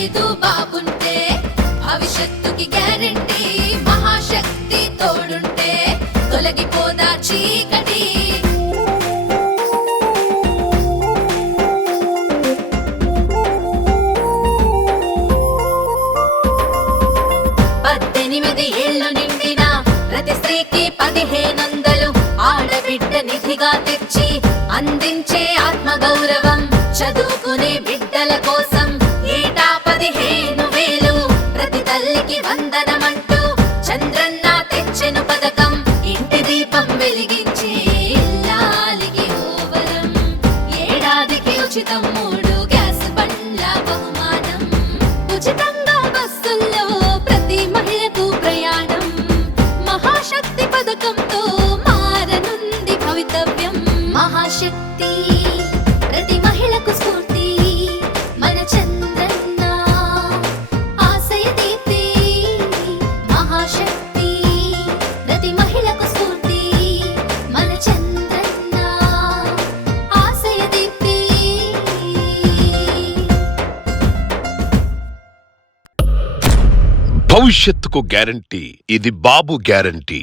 లేదు బాబుంటే భవిష్యత్తుకి గ్యారెంటీ మహాశక్తి తోడుంటే తొలగిపోదా చీకటి. ప్రతి స్త్రీకి 1500 ఆడబిడ్డ నిధిగా తెచ్చి అందించే ఆత్మగౌరవం. చదువుకునే బిడ్డల కోసం ఏటా 15,000 ప్రతి తల్లికి వందనమంటూ చంద్రన్న తెచ్చెను పథకం. ఇంటి దీపం వెలిగించే ఇల్లాలికి ఓవరం. ఏడాదికి ఉచితం 3 గ్యాస్ బండ్ల బహుమానం. ఉచితంగా బస్సుల్లో ప్రతి మహిళకు ప్రయాణం. మహాశక్తి పథకంతో మారనుంది భవితవ్యం. మహాశక్తి ప్రతి మహిళకు స్ఫూర్తి. మన చంద్రన్న ఆశయ దీప్తి. మహాశక్తి ప్రతి మహిళకు స్ఫూర్తి. మన చంద్రన్న ఆశయ దీప్తి. భవిష్యత్తుకు గ్యారంటీ ఇది బాబు గ్యారంటీ.